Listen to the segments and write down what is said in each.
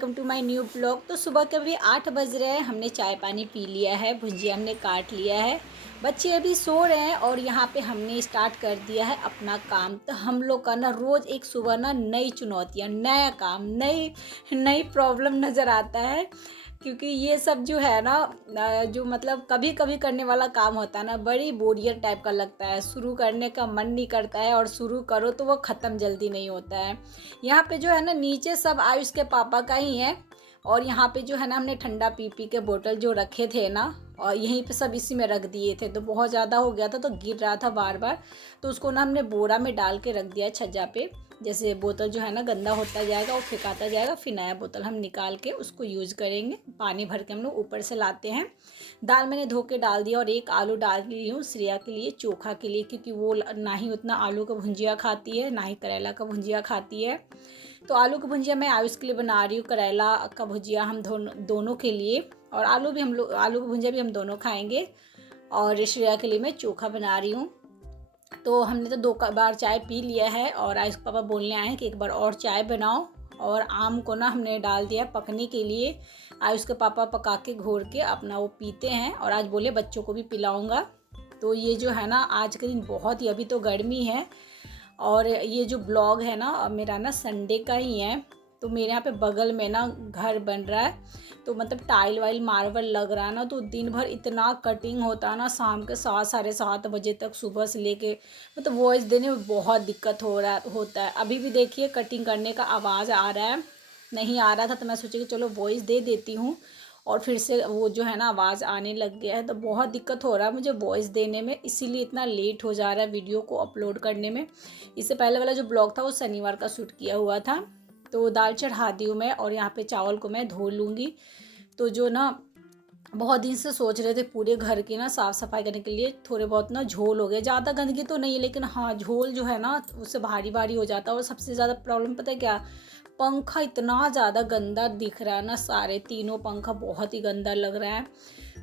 Welcome to my new blog. तो सुबह के अभी 8 बज रहे हैं। हमने चाय पानी पी लिया है, भुजिया हमने काट लिया है, बच्चे अभी सो रहे हैं और यहाँ पे हमने स्टार्ट कर दिया है अपना काम। तो हम लोग का ना रोज़ एक सुबह ना नई चुनौतियाँ, नया काम, नई नई प्रॉब्लम नज़र आता है। क्योंकि ये सब जो है ना जो मतलब कभी कभी करने वाला काम होता है ना, बड़ी बोरियत टाइप का लगता है, शुरू करने का मन नहीं करता है और शुरू करो तो वो ख़त्म जल्दी नहीं होता है। यहाँ पे जो है ना नीचे सब आयुष के पापा का ही है और यहाँ पे जो है ना हमने ठंडा पी पी के बोतल जो रखे थे ना और यहीं पे सब इसी में रख दिए थे, तो बहुत ज़्यादा हो गया था तो गिर रहा था बार बार। तो उसको ना हमने बोरा में डाल के रख दिया है छज्जा पे। जैसे बोतल जो है ना गंदा होता जाएगा वो फेंकाता जाएगा, फिर नया बोतल हम निकाल के उसको यूज़ करेंगे। पानी भर के हम लोग ऊपर से लाते हैं। दाल मैंने धो के डाल दिया और एक आलू डाल ली हूँ श्रेया के लिए, चोखा के लिए, क्योंकि वो ना ही उतना आलू का भुंजिया खाती है ना ही करेला का भुंजिया खाती है। तो आलू की भुंजिया मैं आयुष के लिए बना रही हूँ, करेला का भुजिया हम दोनों के लिए, और आलू भी हम लोग, आलू की भुंजिया भी हम दोनों खाएंगे। और श्रेया के लिए मैं चोखा बना रही हूँ। तो हमने तो 2 बार चाय पी लिया है और आयुष पापा बोलने आए हैं कि एक बार और चाय बनाओ। और आम को ना हमने डाल दिया पकने के लिए। आयुष के पापा पका के घोर के अपना वो पीते हैं और आज बोले बच्चों को भी पिलाऊंगा। तो ये जो है ना आज के दिन बहुत ही, अभी तो गर्मी है और ये जो ब्लॉग है ना मेरा ना संडे का ही है। तो मेरे यहाँ पे बगल में ना घर बन रहा है, तो मतलब टाइल वाइल मार्बल लग रहा है ना, तो दिन भर इतना कटिंग होता है ना, शाम के 7 साढ़े 7 बजे तक, सुबह से लेके मतलब वॉइस देने में बहुत दिक्कत होता है। अभी भी देखिए कटिंग करने का आवाज़ आ रहा है, नहीं आ रहा था तो मैं सोची कि चलो वॉइस दे देती हूँ और फिर से वो जो है ना आवाज़ आने लग गया है। तो बहुत दिक्कत हो रहा है मुझे वॉइस देने में, इसीलिए इतना लेट हो जा रहा है वीडियो को अपलोड करने में। इससे पहले वाला जो ब्लॉग था वो शनिवार का शूट किया हुआ था। तो दाल चढ़ा दी हूँ मैं और यहाँ पे चावल को मैं धो लूँगी। तो जो ना बहुत दिन से सोच रहे थे पूरे घर की ना साफ़ सफाई करने के लिए, थोड़े बहुत ना झोल हो गए, ज़्यादा गंदगी तो नहीं है लेकिन हाँ झोल जो है ना उससे भारी भारी हो जाता है। और सबसे ज़्यादा प्रॉब्लम पता है क्या, पंखा इतना ज़्यादा गंदा दिख रहा है ना, सारे तीनों पंखा बहुत ही गंदा लग रहा है।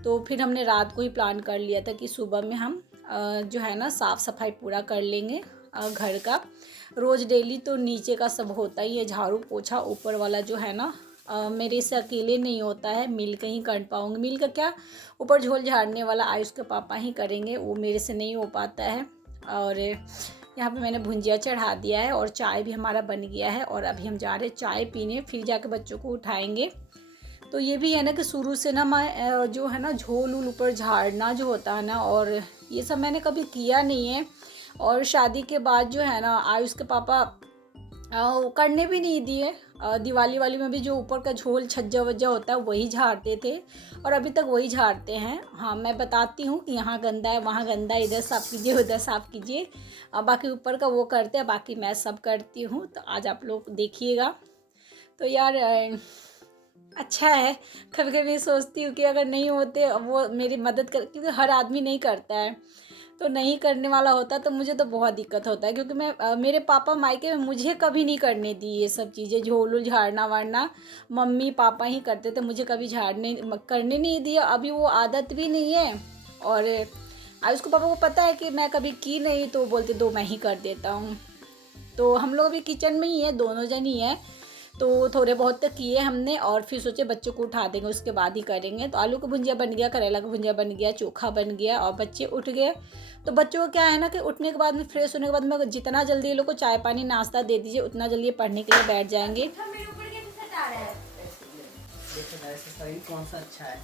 तो फिर हमने रात को ही प्लान कर लिया था कि सुबह में हम जो है ना साफ़ सफाई पूरा कर लेंगे घर का। रोज़ डेली तो नीचे का सब होता ही है, झाड़ू पोछा, ऊपर वाला जो है ना मेरे से अकेले नहीं होता है, मिल के ही कर पाऊँगी। मिल का क्या, ऊपर झोल झाड़ने वाला आयुष के पापा ही करेंगे, वो मेरे से नहीं हो पाता है। और यहाँ पे मैंने भुंजिया चढ़ा दिया है और चाय भी हमारा बन गया है और अभी हम जा रहे हैं चाय पीने, फिर जाके बच्चों को उठाएंगे। तो ये भी है ना कि शुरू से ना मैं जो है ना झोल उल ऊपर झाड़ना जो होता है ना, और ये सब मैंने कभी किया नहीं है। और शादी के बाद जो है ना आयुष के पापा वो करने भी नहीं दिए। दिवाली वाली में भी जो ऊपर का झोल छज्जा वज्जा होता है वही झाड़ते थे और अभी तक वही झाड़ते हैं। हाँ मैं बताती हूँ कि यहाँ गंदा है, वहाँ गंदा है, इधर साफ़ कीजिए, उधर साफ़ कीजिए। बाकी ऊपर का वो करते हैं, बाकी मैं सब करती हूँ। तो आज आप लोग देखिएगा। तो यार अच्छा है, कभी कभी सोचती हूँ कि अगर नहीं होते वो मेरी मदद कर, क्योंकि हर आदमी नहीं करता है, तो नहीं करने वाला होता तो मुझे तो बहुत दिक्कत होता है। क्योंकि मैं मेरे पापा मायके में मुझे कभी नहीं करने दी ये सब चीज़ें, झोल उल झाड़ना वाड़ना मम्मी पापा ही करते थे, मुझे कभी करने नहीं दिया। अभी वो आदत भी नहीं है और आज उसको पापा को पता है कि मैं कभी की नहीं, तो बोलते दो मैं ही कर देता हूँ। तो हम लोग अभी किचन में ही है, दोनों जन ही है। तो थोड़े बहुत तक किए हमने और फिर सोचे बच्चों को उठा देंगे उसके बाद ही करेंगे। तो आलू का भुंजिया बन गया, करेला का भुंजिया बन गया, चोखा बन गया और बच्चे उठ गए। तो बच्चों को क्या है ना कि उठने के बाद में, फ्रेश होने के बाद में, जितना जल्दी ये लोग को चाय पानी नाश्ता दे दीजिए उतना जल्दी ये पढ़ने के लिए बैठ जाएंगे। कौन सा अच्छा है?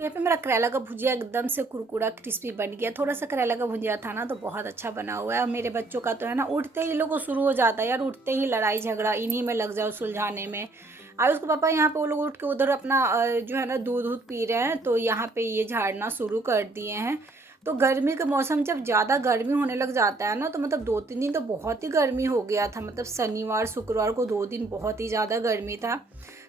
यहाँ पे मेरा करेला का भुजिया एकदम से कुरकुरा क्रिस्पी बन गया। थोड़ा सा करेला का भुजिया था ना तो बहुत अच्छा बना हुआ है। और मेरे बच्चों का तो है ना उठते ही लोगों को शुरू हो जाता है यार, उठते ही लड़ाई झगड़ा, इन्हीं में लग जाओ सुलझाने में। और उसके पापा यहाँ पे वो लोग उठ के उधर अपना जो है ना दूध पी रहे हैं, तो यहाँ पे ये झाड़ना शुरू कर दिए हैं। तो गर्मी का मौसम जब ज़्यादा गर्मी होने लग जाता है ना, तो मतलब 2-3 दिन तो बहुत ही गर्मी हो गया था, मतलब शनिवार शुक्रवार को 2 दिन बहुत ही ज़्यादा गर्मी था।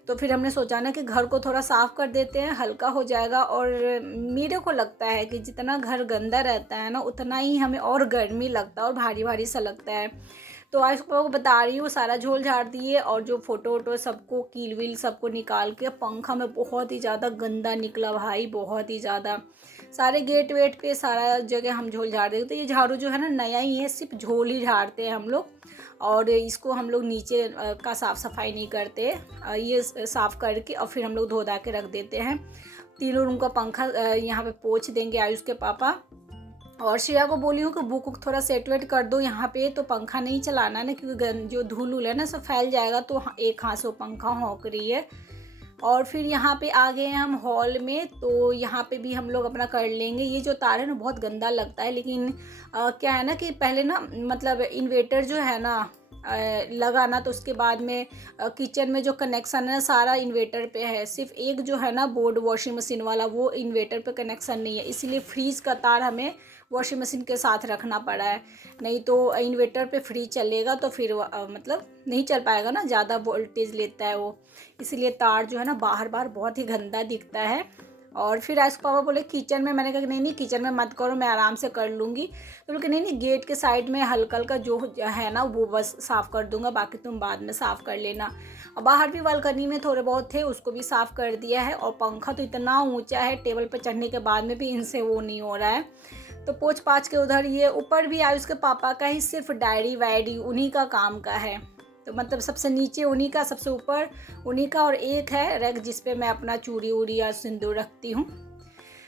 तो फिर हमने सोचा ना कि घर को थोड़ा साफ़ कर देते हैं, हल्का हो जाएगा। और मेरे को लगता है कि जितना घर गंदा रहता है ना उतना ही हमें और गर्मी लगता है और भारी भारी सा लगता है। तो आज को बता रही हूँ, सारा झोल झाड़ दिए और जो फ़ोटो वोटो सबको कील वील सबको निकाल के, पंखा में बहुत ही ज़्यादा गंदा निकला भाई, बहुत ही ज़्यादा। सारे गेट वेट पे सारा जगह हम झोल झाड़ देते। तो ये झाड़ू जो है ना नया ही है, सिर्फ झोल ही झाड़ते हैं हम लोग, और इसको हम लोग नीचे का साफ़ सफाई नहीं करते। ये साफ़ करके और फिर हम लोग धो धा के रख देते हैं। तीनों रूम का पंखा यहाँ पे पोंछ देंगे आयुष के पापा। और श्रेया को बोली हूँ कि बुक वुक थोड़ा सेट वेट कर दो यहाँ पे, तो पंखा नहीं चलाना ना, क्योंकि जो धूल उल है ना सब फैल जाएगा। तो एक हाथ से वो पंखा हौंक रही है। और फिर यहाँ पे आ गए हैं हम हॉल में, तो यहाँ पे भी हम लोग अपना कर लेंगे। ये जो तार है ना बहुत गंदा लगता है, लेकिन क्या है ना कि पहले ना मतलब इन्वर्टर जो है ना लगा ना, तो उसके बाद में किचन में जो कनेक्शन है ना सारा इन्वर्टर पे है। सिर्फ एक जो है ना बोर्ड वॉशिंग मशीन वाला, वो इन्वर्टर पे कनेक्शन नहीं है, इसीलिए फ्रीज का तार हमें वॉशिंग मशीन के साथ रखना पड़ा है। नहीं तो इन्वर्टर पे फ्रीज चलेगा तो फिर मतलब नहीं चल पाएगा ना, ज़्यादा वोल्टेज लेता है वो। इसलिए तार जो है ना बाहर बाहर बहुत ही गंदा दिखता है। और फिर आज पापा बोले किचन में, मैंने कहा कि नहीं नहीं किचन में मत करो, मैं आराम से कर लूँगी। तो बोले कि नहीं नहीं गेट के साइड में हल्का हल्का जो है ना वो बस साफ़ कर दूँगा, बाकी तुम बाद में साफ़ कर लेना। और बाहर भी बालकनी में थोड़े बहुत थे, उसको भी साफ़ कर दिया है। और पंखा तो इतना ऊंचा है, टेबल पर चढ़ने के बाद में भी इनसे वो नहीं हो रहा है। तो पोंछ पाछ के उधर ये ऊपर भी आयुष के पापा का ही सिर्फ डायरी वायरी उन्हीं का काम का है। तो मतलब सबसे नीचे उन्हीं का, सबसे ऊपर उन्हीं का, और एक है रैक जिस पे मैं अपना चूड़ी उड़ी या सिंदूर रखती हूँ,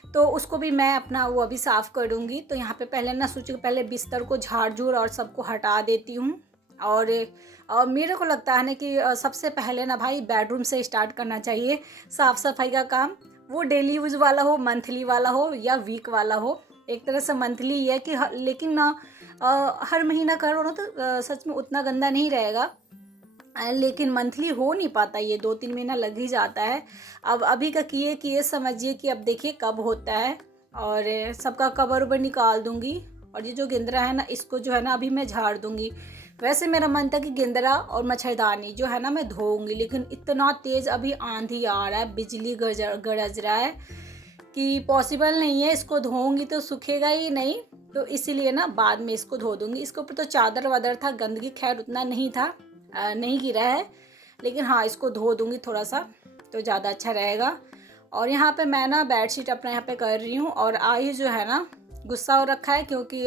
तो उसको भी मैं अपना वो अभी साफ़ करूँगी। तो यहाँ पे पहले ना सोची पहले बिस्तर को झाड़ झूड़ और सबको हटा देती हूँ। और मेरे को लगता है ना कि सबसे पहले ना भाई बेडरूम से स्टार्ट करना चाहिए साफ़ सफाई का काम। वो डेली यूज़ वाला हो, मंथली वाला हो या वीक वाला हो। एक तरह से मंथली ही है कि लेकिन ना हर महीना करो ना तो सच में उतना गंदा नहीं रहेगा। लेकिन मंथली हो नहीं पाता, ये 2-3 महीना लग ही जाता है। अब अभी का किए समझिए कि अब देखिए कब होता है। और सबका कवर उबर निकाल दूंगी। और ये जो गेंदरा है ना इसको जो है ना अभी मैं झाड़ दूंगी। वैसे मेरा मन था कि गेंदरा और मच्छरदानी जो है ना मैं धोऊंगी, लेकिन इतना तेज़ अभी आंधी आ रहा है, बिजली गरज रहा है कि पॉसिबल नहीं है। इसको धोऊंगी तो सूखेगा ही नहीं, तो इसीलिए ना बाद में इसको धो दूंगी। इसके ऊपर तो चादर वादर था, गंदगी खैर उतना नहीं था, नहीं गिरा है, लेकिन हाँ इसको धो दूंगी थोड़ा सा तो ज़्यादा अच्छा रहेगा। और यहाँ पे मैं ना बेडशीट अपना यहाँ पे कर रही हूँ। और आई जो है ना गुस्सा हो रखा है, क्योंकि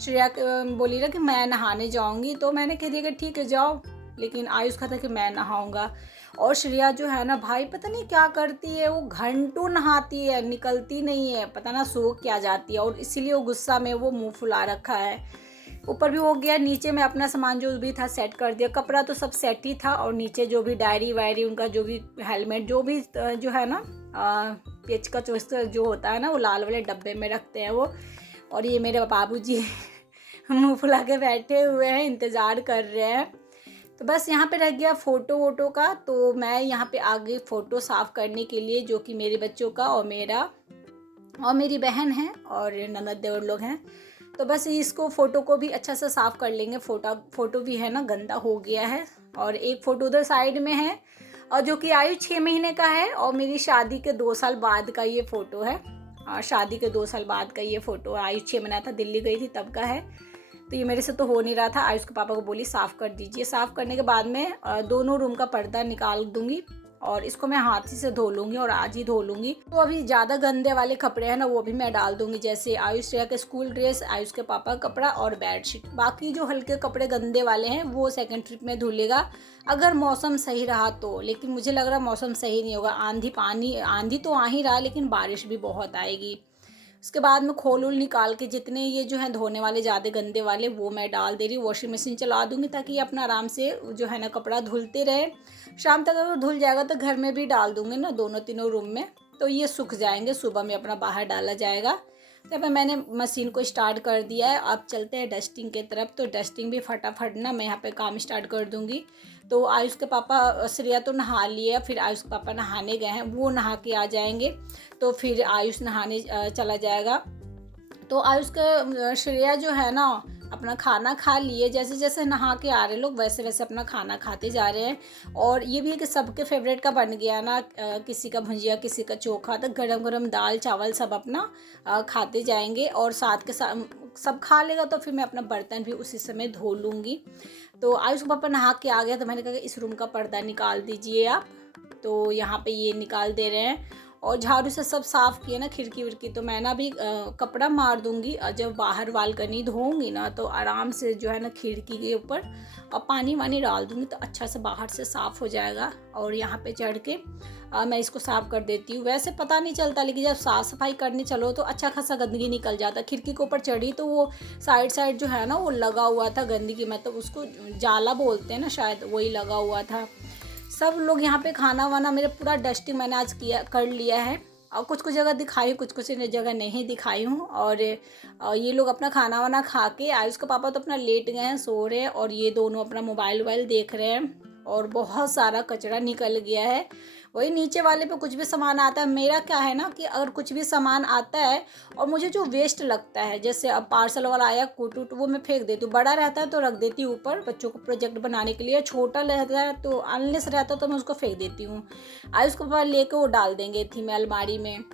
श्रेया बोली ना कि मैं नहाने जाऊँगी, तो मैंने कह दिया कि ठीक है जाओ, लेकिन आयुष का था कि मैं नहाऊँगा। और श्रेया जो है ना भाई पता नहीं क्या करती है, वो घंटों नहाती है, निकलती नहीं है, पता ना सो क्या जाती है। और इसीलिए वो गुस्सा में वो मुंह फुला रखा है। ऊपर भी हो गया, नीचे में अपना सामान जो भी था सेट कर दिया, कपड़ा तो सब सेट ही था। और नीचे जो भी डायरी वायरी उनका जो भी हेलमेट जो भी जो है ना पेच का जो होता है ना वो लाल वाले डब्बे में रखते हैं वो। और ये मेरे बाबूजी मुंह फुला के बैठे हुए हैं, इंतज़ार कर रहे हैं। तो बस यहाँ पे रह गया फ़ोटो वोटो का। तो मैं यहाँ पे आ गई फ़ोटो साफ़ करने के लिए, जो कि मेरे बच्चों का और मेरा और मेरी बहन है और ननद देवर लोग हैं। तो बस इसको फ़ोटो को भी अच्छा से साफ़ कर लेंगे। फ़ोटो भी है ना गंदा हो गया है। और एक फ़ोटो उधर साइड में है, और जो कि आयु 6 महीने का है, और मेरी शादी के 2 साल बाद का ये फ़ोटो है। शादी के 2 साल बाद का ये फ़ोटो है। आयु 6 महीना था, दिल्ली गई थी तब का है। तो ये मेरे से तो हो नहीं रहा था। आयुष के पापा को बोली साफ़ कर दीजिए। साफ़ करने के बाद में दोनों रूम का पर्दा निकाल दूंगी, और इसको मैं हाथ ही से धो लूँगी, और आज ही धो लूँगी। तो अभी ज़्यादा गंदे वाले कपड़े हैं ना वो भी मैं डाल दूँगी, जैसे आयुष श्रेया के स्कूल ड्रेस, आयुष के पापा का कपड़ा और बेडशीट। बाकी जो हल्के कपड़े गंदे वाले हैं वो सेकंड ट्रिप में धुलेगा, अगर मौसम सही रहा तो। लेकिन मुझे लग रहा मौसम सही नहीं होगा, आंधी तो आ ही रहा, लेकिन बारिश भी बहुत आएगी। उसके बाद में खोल उल निकाल के जितने ये जो है धोने वाले ज़्यादा गंदे वाले वो मैं डाल दे रही हूँ। वॉशिंग मशीन चला दूँगी ताकि ये अपना आराम से जो है ना कपड़ा धुलते रहे। शाम तक अगर धुल जाएगा तो घर में भी डाल दूँगी ना, दोनों तीनों रूम में, तो ये सूख जाएंगे, सुबह में अपना बाहर डाला जाएगा। तो अब मैंने मशीन को स्टार्ट कर दिया है। अब चलते हैं डस्टिंग के तरफ। तो डस्टिंग भी फटाफट ना मैं यहाँ पे काम स्टार्ट कर दूँगी। तो आयुष के पापा, श्रेया तो नहा लिए, फिर आयुष के पापा नहाने गए हैं, वो नहा के आ जाएंगे, तो फिर आयुष नहाने चला जाएगा। तो आयुष का श्रेया जो है ना अपना खाना खा लिए, जैसे जैसे नहा के आ रहे लोग वैसे वैसे अपना खाना खाते जा रहे हैं। और ये भी है कि सबके फेवरेट का बन गया ना, किसी का भुजिया किसी का चोखा, तो गरम गरम दाल चावल सब अपना खाते जाएंगे। और साथ के साथ सब खा लेगा तो फिर मैं अपना बर्तन भी उसी समय धो लूँगी। तो आयुष पापा नहा के आ गया, तो मैंने कहा कि इस रूम का पर्दा निकाल दीजिए आप। तो यहाँ पे ये निकाल दे रहे हैं। और झाड़ू से सब साफ़ किए ना खिड़की विड़की, तो मैं ना अभी कपड़ा मार दूँगी और जब बाहर बालकनी धोऊँगी ना तो आराम से जो है ना खिड़की के ऊपर और पानी वानी डाल दूँगी तो अच्छा से बाहर से साफ़ हो जाएगा। और यहाँ पे चढ़ के मैं इसको साफ़ कर देती हूँ। वैसे पता नहीं चलता, लेकिन जब साफ़ सफाई करने चलो तो अच्छा खासा गंदगी निकल जाता। खिड़की के ऊपर चढ़ी तो वो साइड जो है ना वो लगा हुआ था गंदगी, मतलब उसको जाला बोलते हैं ना शायद, वही लगा हुआ था। सब लोग यहाँ पे खाना वाना मेरा पूरा डस्टिंग मैंने आज किया कर लिया है और कुछ कुछ जगह दिखाई, कुछ कुछ जगह नहीं दिखाई हूँ। और ये लोग अपना खाना वाना खा के, आयुष का पापा तो अपना लेट गए हैं, सो रहे हैं, और ये दोनों अपना मोबाइल वोबाइल देख रहे हैं। और बहुत सारा कचरा निकल गया है। वही नीचे वाले पे कुछ भी सामान आता है, मेरा क्या है ना कि अगर कुछ भी सामान आता है और मुझे जो वेस्ट लगता है, जैसे अब पार्सल वाला आया कूट वूट, वो मैं फेंक देती हूँ। बड़ा रहता है तो रख देती हूँ ऊपर बच्चों को प्रोजेक्ट बनाने के लिए, छोटा रहता है तो अनलेस रहता है तो मैं उसको फेंक देती हूँ। आयुष को पापा लेके वो डाल देंगे थी मैं अलमारी में।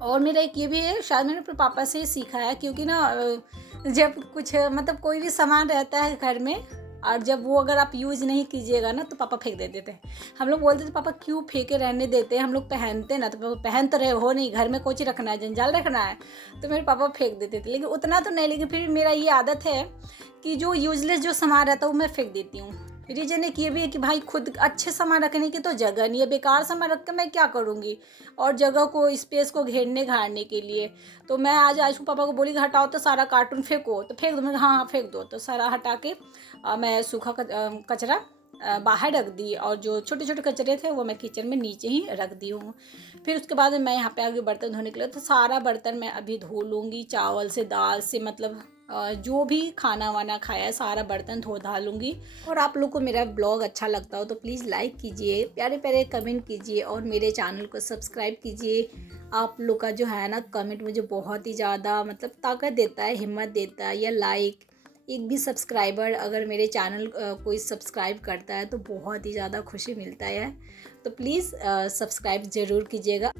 और मेरा एक ये भी है, शायद मैंने अपने पापा से ही सीखा है, क्योंकि ना जब कुछ मतलब कोई भी सामान रहता है घर में और जब वो अगर आप यूज़ नहीं कीजिएगा ना तो पापा फेंक देते थे। हम लोग बोलते थे पापा क्यों फेंके रहने देते हैं, हम लोग पहनते ना, तो पापा पहन तो रहे हो नहीं, घर में कोची रखना है, जंजाल रखना है, तो मेरे पापा फेंक देते थे। लेकिन उतना तो नहीं, लेकिन फिर मेरा ये आदत है कि जो यूजलेस जो सामान रहता है वो मैं फेंक देती हूँ। रीजन एक ये भी है कि भाई खुद अच्छे सामान रखने की तो जगह नहीं है, बेकार सामान रख के मैं क्या करूँगी, और जगह को स्पेस को घेरने घारने के लिए। तो मैं आज आयुष पापा को बोली कि हटाओ तो सारा कार्टून फेंको, तो फेंक दो, मैं हाँ हाँ फेंक दो, तो सारा हटा के मैं सूखा कचरा बाहर रख दी, और जो छोटे छोटे कचरे थे वो मैं किचन में नीचे ही रख दी हूँ। फिर उसके बाद मैं यहाँ पे आगे बर्तन धोने के लिए, तो सारा बर्तन मैं अभी धो लूँगी, चावल से दाल से, मतलब जो भी खाना वाना खाया है सारा बर्तन धो धा लूँगी। और आप लोग को मेरा ब्लॉग अच्छा लगता हो तो प्लीज़ लाइक कीजिए, प्यारे प्यारे कमेंट कीजिए और मेरे चैनल को सब्सक्राइब कीजिए। आप लोग का जो है ना कमेंट मुझे बहुत ही ज़्यादा मतलब ताकत देता है, हिम्मत देता है। या लाइक, एक भी सब्सक्राइबर अगर मेरे चैनल कोई सब्सक्राइब करता है तो बहुत ही ज़्यादा खुशी मिलता है। तो प्लीज़ सब्सक्राइब ज़रूर कीजिएगा।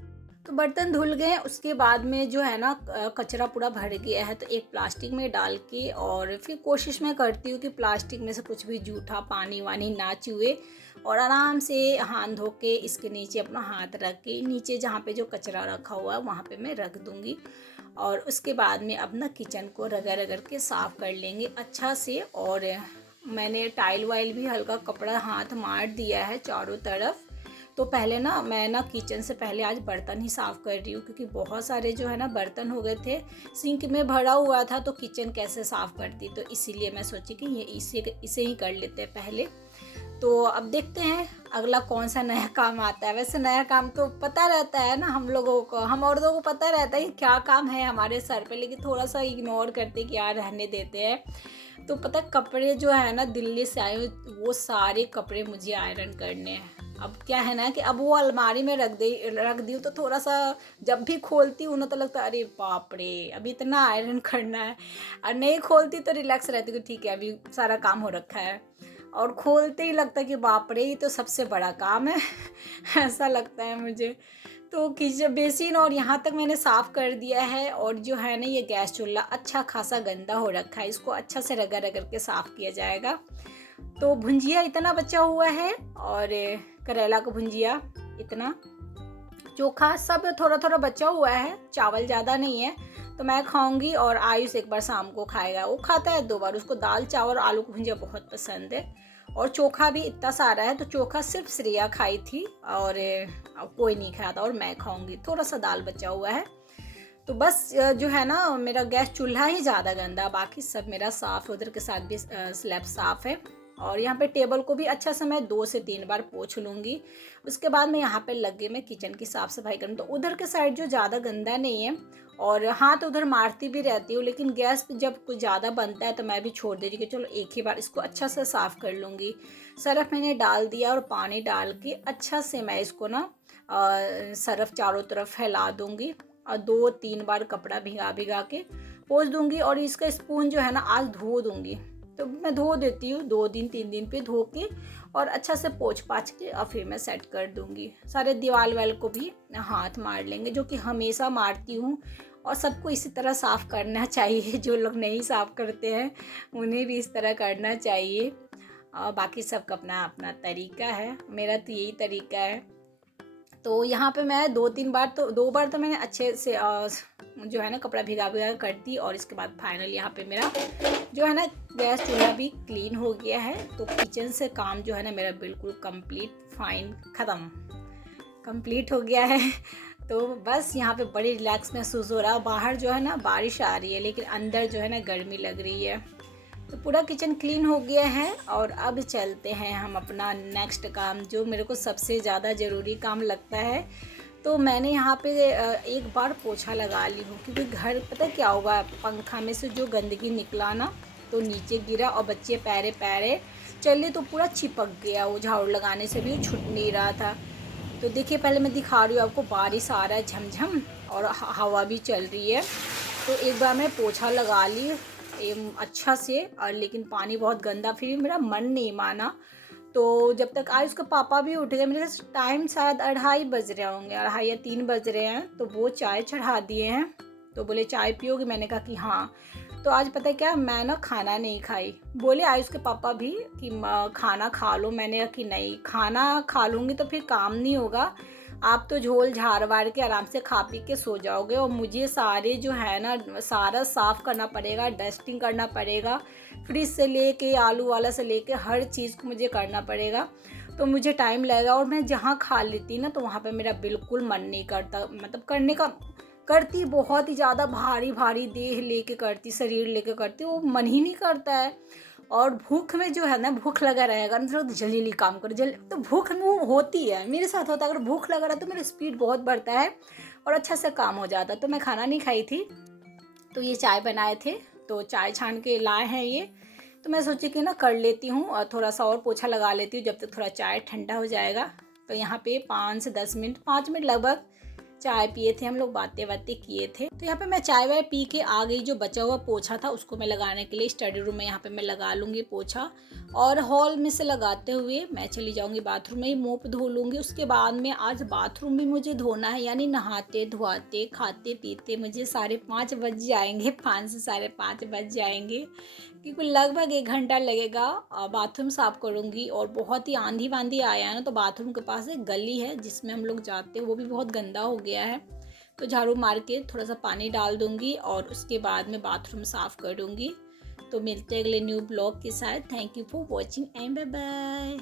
तो बर्तन धुल गए, उसके बाद में जो है ना कचरा पूरा भर गया है, तो एक प्लास्टिक में डाल के, और फिर कोशिश मैं करती हूँ कि प्लास्टिक में से कुछ भी जूठा पानी वानी ना चुए, और आराम से हाथ धो के इसके नीचे अपना हाथ रख के नीचे जहाँ पे जो कचरा रखा हुआ है वहाँ पे मैं रख दूँगी। और उसके बाद में अपना किचन को रगड़ रगड़ के साफ़ कर लेंगे अच्छा से। और मैंने टाइल वाइल भी हल्का कपड़ा हाथ मार दिया है चारों तरफ। तो पहले ना मैं ना किचन से पहले आज बर्तन ही साफ़ कर रही हूँ, क्योंकि बहुत सारे जो है ना बर्तन हो गए थे, सिंक में भरा हुआ था, तो किचन कैसे साफ़ करती, तो इसीलिए मैं सोची कि ये इसे ही कर लेते हैं पहले। तो अब देखते हैं अगला कौन सा नया काम आता है। वैसे नया काम तो पता रहता है ना हम लोगों को, हम औरतों को पता रहता है कि क्या काम है हमारे सर पे, लेकिन थोड़ा सा इग्नोर करते कि यार रहने देते हैं। तो पता कपड़े जो है ना दिल्ली से आए हुए वो सारे कपड़े मुझे आयरन करने हैं। अब क्या है ना कि अब वो अलमारी में रख दी हूँ, तो थोड़ा सा जब भी खोलती हूँ ना तो लगता है अरे बाप रे अभी इतना आयरन करना है। और नहीं खोलती तो रिलैक्स रहती हूँ कि ठीक है अभी सारा काम हो रखा है, और खोलते ही लगता है कि बाप रे ये तो सबसे बड़ा काम है ऐसा लगता है मुझे। तो किचन बेसिन और यहाँ तक मैंने साफ़ कर दिया है, और जो है ना ये गैस चूल्हा अच्छा खासा गंदा हो रखा है, इसको अच्छा से रगड़ रगड़ के साफ़ किया जाएगा। तो भुंजिया इतना बचा हुआ है, और करेला का भुंजिया इतना, चोखा सब थोड़ा थोड़ा बचा हुआ है, चावल ज़्यादा नहीं है, तो मैं खाऊंगी। और आयुष एक बार शाम को खाएगा, वो खाता है 2 बार, उसको दाल चावल आलू की भुंजिया बहुत पसंद है। और चोखा भी इतना सारा है, तो चोखा सिर्फ श्रेया खाई थी और कोई नहीं खाया था, और मैं खाऊंगी। थोड़ा सा दाल बचा हुआ है। तो बस जो है ना मेरा गैस चूल्हा ही ज़्यादा गंदा, बाकी सब मेरा साफ़ है, उधर के साथ भी स्लैब साफ़ है। और यहाँ पे टेबल को भी अच्छा से मैं 2 से 3 बार पोंछ लूँगी। उसके बाद मैं यहाँ पे लगे मैं किचन की साफ़ सफाई करूँ, तो उधर के साइड जो ज़्यादा गंदा नहीं है, और हाथ उधर मारती भी रहती हूँ, लेकिन गैस पे जब कुछ ज़्यादा बनता है तो मैं भी छोड़ देती हूँ कि चलो एक ही बार इसको अच्छा से साफ़ कर लूँगी। सर्फ़ मैंने डाल दिया और पानी डाल के अच्छा से मैं इसको ना सर्फ़ चारों तरफ फैला दूँगी, और 2-3 बार कपड़ा भिगा भिगा के पोंछ दूँगी। और इसका स्पून जो है ना आज धो दूँगी, तो मैं धो देती हूँ 2 दिन 3 दिन पे धो के, और अच्छा से पोंछ पाछ के और फिर मैं सेट कर दूँगी। सारे दीवार वाल को भी हाथ मार लेंगे, जो कि हमेशा मारती हूँ, और सबको इसी तरह साफ़ करना चाहिए। जो लोग नहीं साफ़ करते हैं उन्हें भी इस तरह करना चाहिए। और बाकी सबका अपना अपना तरीका है, मेरा तो यही तरीका है। तो यहाँ पे मैं 2 बार तो मैंने अच्छे से जो है ना कपड़ा भिगा कर दी, और इसके बाद फाइनल यहाँ पे मेरा जो है ना गैस चूल्हा भी क्लीन हो गया है। तो किचन से काम जो है ना मेरा बिल्कुल कंप्लीट हो गया है। तो बस यहाँ पे बड़ी रिलैक्स महसूस हो रहा है। बाहर जो है ना बारिश आ रही है, लेकिन अंदर जो है ना गर्मी लग रही है। तो पूरा किचन क्लीन हो गया है, और अब चलते हैं हम अपना नेक्स्ट काम, जो मेरे को सबसे ज़्यादा ज़रूरी काम लगता है। तो मैंने यहाँ पे एक बार पोछा लगा ली हूँ, क्योंकि घर पता क्या हुआ, पंखा में से जो गंदगी निकला ना तो नीचे गिरा, और बच्चे पैरे चले तो पूरा चिपक गया। वो झाड़ू लगाने से भी छूट नहीं रहा था। तो देखिए पहले मैं दिखा रही हूँ आपको, बारिश आ रहा है झमझम, और हवा भी चल रही है। तो एक बार मैं पोछा लगा ली अच्छा से, और लेकिन पानी बहुत गंदा, फिर भी मेरा मन नहीं माना। तो जब तक आए उसके पापा भी उठ गए, मेरे टाइम शायद 2:30 बज रहे होंगे, 2:30 या 3 बज रहे हैं। तो वो चाय चढ़ा दिए हैं। तो बोले चाय पियोगे, मैंने कहा कि हाँ। तो आज पता है क्या, मैं ना खाना नहीं खाई। बोले आयुष के पापा भी कि खाना खा लो, मैंने कहा कि नहीं, खाना खा लूँगी तो फिर काम नहीं होगा। आप तो झोल झाड़ वाड़ के आराम से खा पी के सो जाओगे, और मुझे सारे जो है ना सारा साफ़ करना पड़ेगा, डस्टिंग करना पड़ेगा, फ्रिज से लेके आलू वाला से लेके हर चीज़ को मुझे करना पड़ेगा। तो मुझे टाइम लगेगा, और मैं जहाँ खा लेती ना तो वहाँ पे मेरा बिल्कुल मन नहीं करता, मतलब करने का करती बहुत ही ज़्यादा भारी देह लेके करती, शरीर लेके करती, वो मन ही नहीं करता है। और भूख में जो है ना, भूख लगा रहेगा ना तो जल्दी जल्दी काम करो, जल्दी। तो भूख में होती है, मेरे साथ होता है, अगर भूख लगा रहा तो मेरा स्पीड बहुत बढ़ता है और अच्छा से काम हो जाता है। तो मैं खाना नहीं खाई थी, तो ये चाय बनाए थे, तो चाय छान के लाए हैं ये। तो मैं सोची कि ना कर लेती हूँ, और थोड़ा सा और पोछा लगा लेती हूँ जब तक थोड़ा चाय ठंडा हो जाएगा। तो यहाँ पे 5 से 10 मिनट, 5 मिनट लगभग चाय पिए थे हम लोग, बातें किए थे। तो यहाँ पे मैं चाय वाय पी के आ गई। जो बचा हुआ पोछा था उसको मैं लगाने के लिए स्टडी रूम में यहाँ पे मैं लगा लूँगी पोछा, और हॉल में से लगाते हुए मैं चली जाऊँगी बाथरूम में, मोप धो लूँगी। उसके बाद में आज बाथरूम भी मुझे धोना है, यानी नहाते धोआते खाते पीते मुझे 5:30 बज जाएंगे, 5 से 5:30 बज जाएंगे, क्योंकि लगभग 1 घंटा लगेगा। बाथरूम साफ़ करूँगी, और बहुत ही आंधी वांधी आया है ना, तो बाथरूम के पास एक गली है जिसमें हम लोग जाते हैं, वो भी बहुत गंदा हो गया है। तो झाड़ू मार के थोड़ा सा पानी डाल दूँगी, और उसके बाद में बाथरूम साफ़ करूँगी। तो मिलते हैं अगले न्यू ब्लॉग के साथ। Thank you for watching and bye bye.